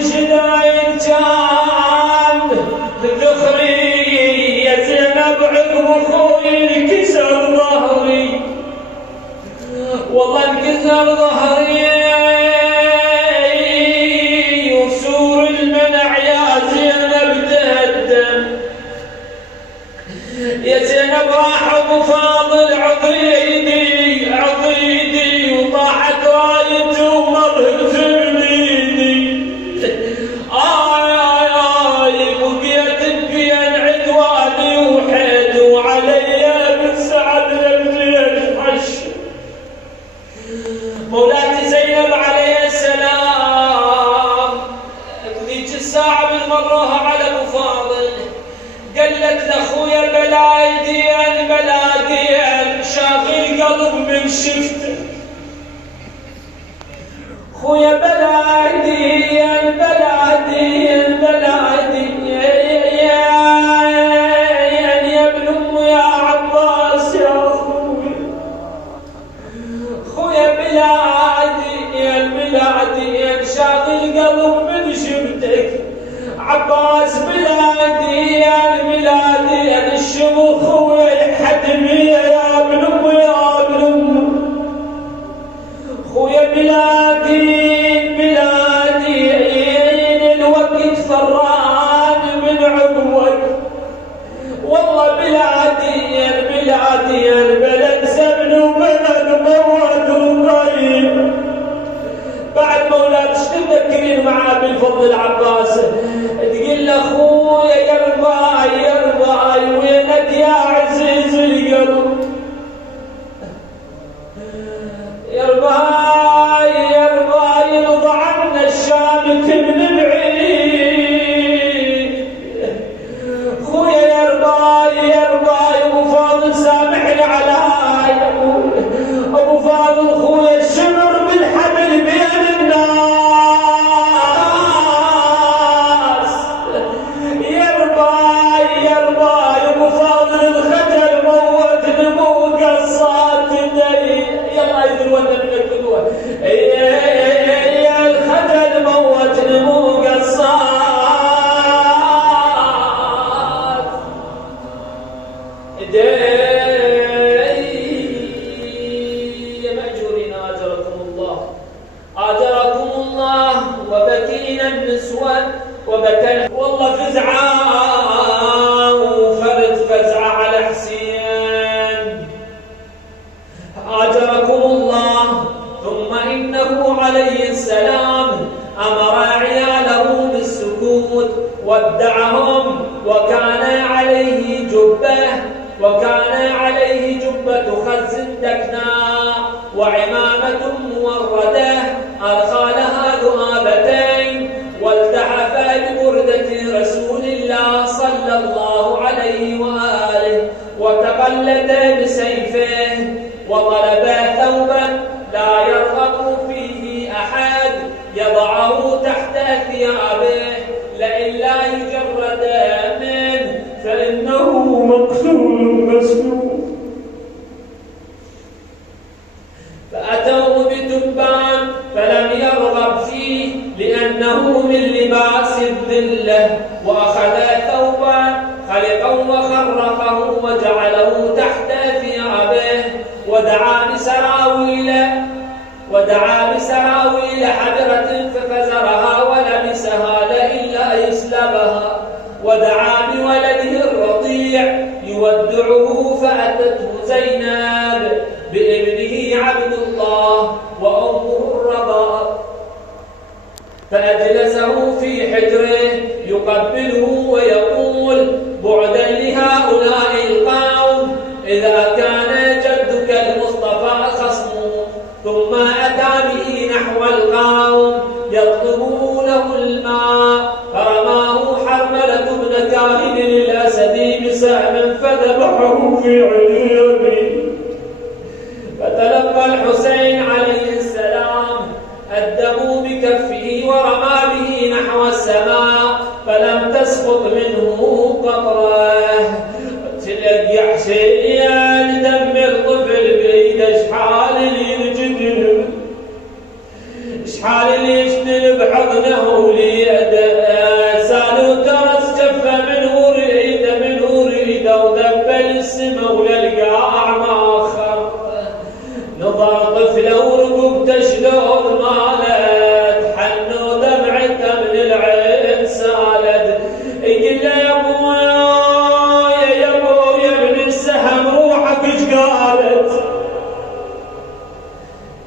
شدايد كان ذخري يا زينب عقب اخوي انكسر ظهري والله انكسر ظهري وسور المنع يا زينب تهدم يا زينب راح ابو فاضل عضيدي عضيدي وطاحت رايته ومرت بيدي بقيت بين عدواني وحيد وعلي بالسعد الجيش حش مولاتي زينب عليه السلام ذيك الساعة بالمروها على ابو فاضل قالت لاخويا بلايدين بلايدين شاغل قلب من شفته خويا بلايدين بلايدين بلايدين يا ابن امي يا عباس يا خويا بلايدين بلايدين شاغل قلب من شفتك عباس بلادي الشموخ ويحدمي يا ابن امي يا ابن امي خويا بلادي الوقت فران من عقوك والله بلادي البلد زمن وبلد موت وقريب بعد مولاد تذكرين معاه بالفضل العباس تقول له اخويا يا رباي وينك يا عزيز القلب يا رباي ارضى عنا الشامت من بعيد اخويا يا رباي ابو فاضل سامحني على ابو فاضل اخويا الشمر بالحمل بين الناس يا رباي ابو فاضل الخجل موت نمو قصات يلا يدلونا من القدوه يا الخجل موت نمو قصات آجركم الله وبكينا النسوة وبكى والله فزعة وفرد فزعة على حسين آجركم الله ثم إنه عليه السلام أمر عياله بالسكوت ودعهم وكان عليه جبة خز دكناء وعمامة موردة أرخى لها ذؤابتين والتحف ببردة رسول الله صلى الله عليه وآله وتقلد بسيفه وطلب ثوبا لا يرغب فيه أحد يضعه تحت ثيابه لئلا يجرد منه فإنه مقتول مسلول فأتوه بتبان فلم يرغب فيه لأنه من لباس الذلة وأخذ ثوبا خلقا وخرقه وجعله تحت ثيابه ودعا بسراويل حجرة ففزرها ولبسها لئلا يسلبها ودعا بولده الرضيع يودعه فأتته زينب بابنه عبد الله وأمه الرضاع فأجلسه في حجره يقبله ويقول بعدا لهؤلاء القوم إذا كان جدك المصطفى خصمه ثم أتى به نحو القوم يطلبونه الماء فرماه حرملة بن كاهن الأسدي بسهم فذبحه في عينه فتلقى الحسين عليه السلام الدم بكفه ورمى به نحو السماء فلم تسقط منه قطره تلقى حسين دم الطفل بيده شحال اللي يجنن بحضن دونه ليد سالو ترس جف من وريد ودب السما وللقاع ما خر نظر طفله ورقبته شلون مالت حنو دمعته من العين سالت يقول له يا ابويا ابن السهم روحك ايش قالت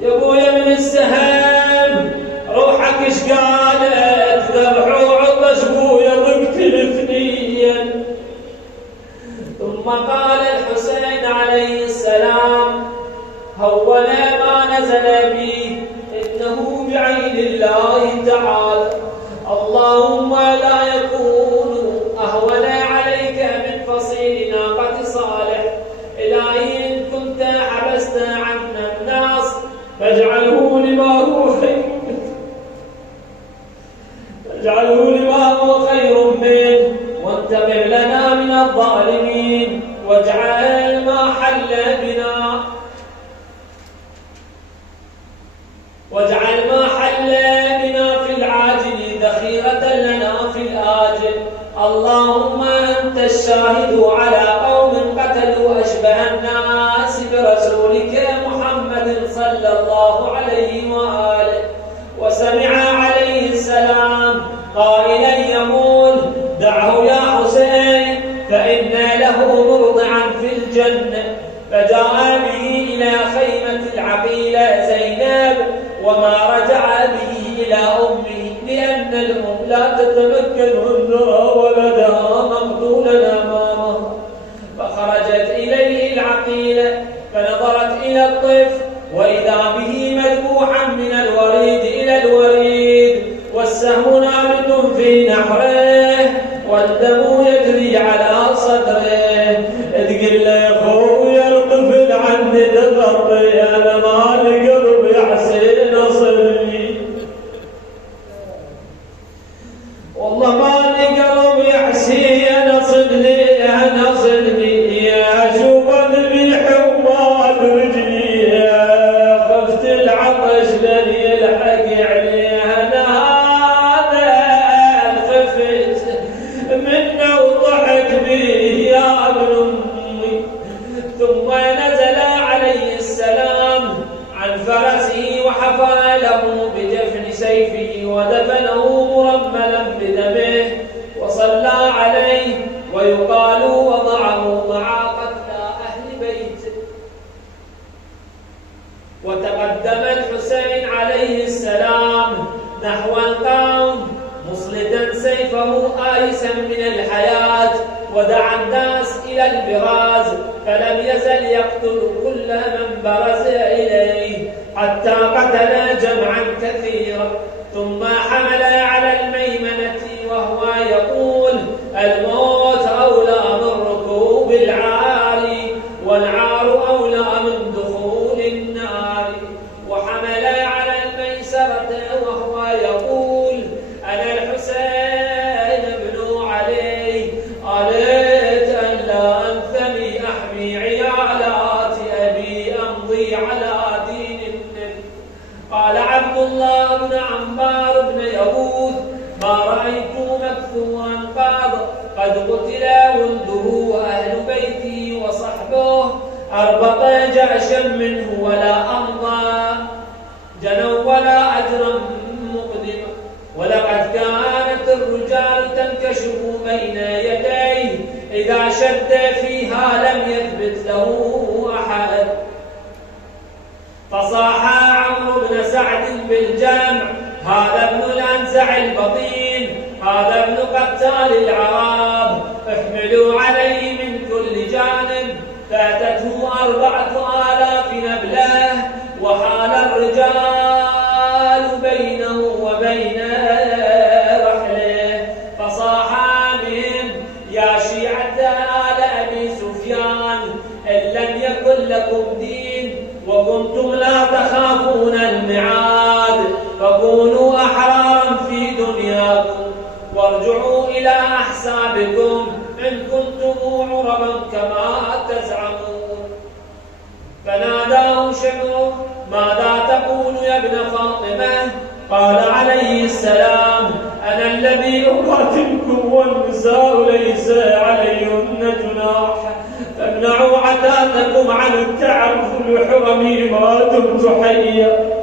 يا ابويا ابن السهم روحك ايش قالت ذبح وعطش بويا ضقت ثنيا ثم قال الحسين عليه السلام هون ما نزل بي انه بعين الله تعالى اللهم لا يكون اهون عليك من فصيل ناقة صالح الهي ان كنت حبست عنا الناس فاجعله لما هو خير منه وانتقم لنا من الظالمين واجعل ما حل بنا في العاجل ذخيرة لنا في الآجل اللهم أنت الشاهد على قوم قتلوا أشبه الناس برسولك محمد صلى الله عليه وآله وسمع عليه السلام قائلا يقول دعه يا حسين فإن له مرضعا في الجنة فجاء به إلى خيمة العقيلة زينب وما رجع به إلى أمه لأن الأم لا تتمكن أن ترى ولدها مقتولا أمامها فخرجت إليه العقيلة فنظرت إلى الطفل وإذا به مذبوحا من الوريد إلى الوريد والسهم نابت في نحره والدم يجري على صدره تقول له يا خويا الطفل عني تغطي أنا ما القلب يا حسين أصلني والله ما القلب يا حسين أصلني يا شوف الذبيح وما رجلي خفت العطش لن يلحق عليه أنا خفت منه وضحك به يا ابن أمي ثم نزل عليه السلام عن فرسه وحفر له بجفن سيفه ودفنه مرملا بدمه وصلى عليه ويقال وضعه مع قتلى أهل بيته وتقدم الحسين عليه السلام نحو القوم مسلدا سيفه آيسا من الحياة ودعا الناس إلى البراز فلم يزل يقتل كل من برز إليه حتى قتل جمعا كثيرا ثم حمل على الميمنة وهو يقول الموت أولى من ركوب العار والعار أولى من دخول النار وحمل على الميسرة وهو يقول أنا الحسين بن علي أريت أن لا أنثني أحمي عيالات أبي أمضي على دين النبي قال عبد الله بن عمار بن يغوث ما رأيت مكثورا قد قتل ولده وأهل بيته وصحبه أربط جعشا منه ولا أمضى جنوا ولا أجرا مقدما ولقد كانت الرجال تنكشف بين يديه إذا شد فيها لم يثبت له أحد فصاح عمرو بن سعد بالجمع هذا ابن الأنزع البطين هذا ابن قتال العرب احملوا عليه من كل جانب فاتته 4000 نبله وحال الرجال بينه وبين رحله فصاح بهم يا شيعة آل أبي سفيان إن لم يكن لكم دين وكنتم لا تخافون المعاد فكونوا أحرارا في دنياكم وارجعوا إلى أحسابكم إن كنتم عربا كما تزعمون فناداه شعره ماذا تقول يا ابن فاطمة قال عليه السلام الذي يقاتلكم والنساء ليس عليهن جناح فامنعوا عتاتكم عن التعرف لحرمي ما دمت حيا